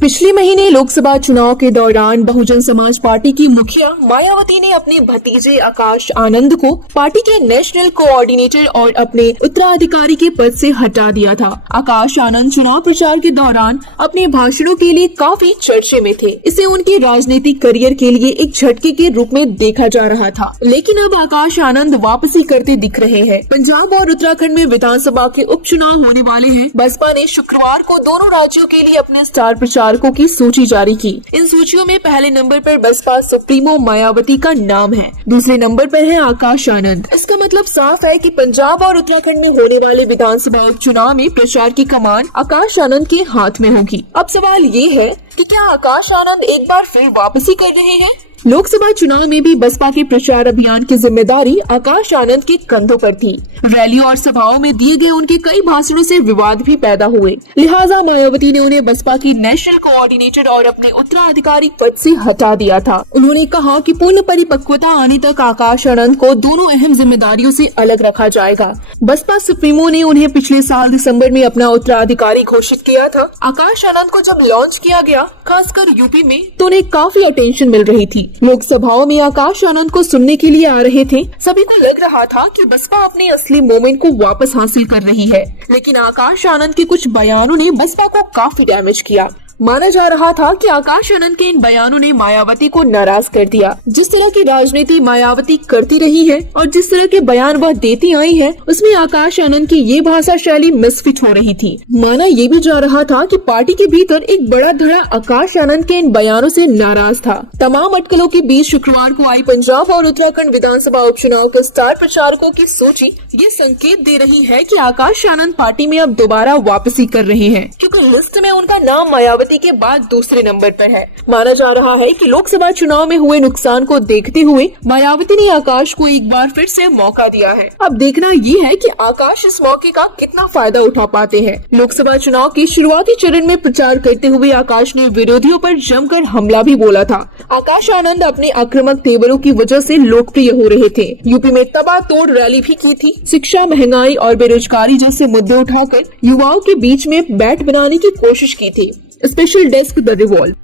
पिछले महीने लोकसभा चुनाव के दौरान बहुजन समाज पार्टी की मुखिया मायावती ने अपने भतीजे आकाश आनंद को पार्टी के नेशनल कोऑर्डिनेटर और अपने उत्तराधिकारी के पद से हटा दिया था। आकाश आनंद चुनाव प्रचार के दौरान अपने भाषणों के लिए काफी चर्चे में थे। इसे उनके राजनीतिक करियर के लिए एक झटके के रूप में देखा जा रहा था, लेकिन अब आकाश आनंद वापसी करते दिख रहे हैं। पंजाब और उत्तराखंड में विधानसभा के उपचुनाव होने वाले हैं। बसपा ने शुक्रवार को दोनों राज्यों के लिए अपने स्टार प्रचारकों की सूची जारी की। इन सूचियों में पहले नंबर पर बसपा सुप्रीमो मायावती का नाम है, दूसरे नंबर पर है आकाश आनंद। इसका मतलब साफ है कि पंजाब और उत्तराखंड में होने वाले विधानसभा उपचुनाव में प्रचार की कमान आकाश आनंद के हाथ में होगी। अब सवाल ये है कि क्या आकाश आनंद एक बार फिर वापसी कर रहे हैं? लोकसभा चुनाव में भी बसपा के प्रचार अभियान की जिम्मेदारी आकाश आनंद के कंधों पर थी। रैलियों और सभाओं में दिए गए उनके कई भाषणों से विवाद भी पैदा हुए, लिहाजा मायावती ने उन्हें बसपा की नेशनल कोऑर्डिनेटर और अपने उत्तराधिकारी पद से हटा दिया था। उन्होंने कहा कि पूर्ण परिपक्वता आने तक आकाश आनंद को दोनों अहम जिम्मेदारियों से अलग रखा जाएगा। बसपा सुप्रीमो ने उन्हें पिछले साल दिसंबर में अपना उत्तराधिकारी घोषित किया था। आकाश आनंद को जब लॉन्च किया गया, खासकर यूपी में, तो उन्हें काफी अटेंशन मिल रही थी। लोकसभाओं में आकाश आनंद को सुनने के लिए आ रहे थे। सभी को लग रहा था कि बसपा अपने असली मोमेंट को वापस हासिल कर रही है, लेकिन आकाश आनंद के कुछ बयानों ने बसपा को काफी डैमेज किया। माना जा रहा था कि आकाश आनंद के इन बयानों ने मायावती को नाराज कर दिया। जिस तरह की राजनीति मायावती करती रही है और जिस तरह के बयान वह देती आई है, उसमें आकाश आनंद की ये भाषा शैली मिसफिट हो रही थी। माना ये भी जा रहा था कि पार्टी के भीतर एक बड़ा धड़ा आकाश आनंद के इन बयानों से नाराज था। तमाम अटकलों के बीच शुक्रवार को आई पंजाब और उत्तराखंड विधानसभा उपचुनाव के स्टार प्रचारकों की सूची ये संकेत दे रही है कि आकाश आनंद पार्टी में अब दोबारा वापसी कर रहे हैं, क्योंकि लिस्ट में उनका नाम मायावती के बाद दूसरे नंबर पर है। माना जा रहा है कि लोकसभा चुनाव में हुए नुकसान को देखते हुए मायावती ने आकाश को एक बार फिर से मौका दिया है। अब देखना ये है कि आकाश इस मौके का कितना फायदा उठा पाते हैं। लोकसभा चुनाव के शुरुआती चरण में प्रचार करते हुए आकाश ने विरोधियों पर जमकर हमला भी बोला था। आकाश आनंद अपने आक्रामक तेवरों की वजह से लोकप्रिय हो रहे थे। यूपी में तबातोड़ रैली भी की थी। शिक्षा, महंगाई और बेरोजगारी जैसे मुद्दे उठाकर युवाओं के बीच में बैठ बनाने की कोशिश की थी। Special desk the revolve.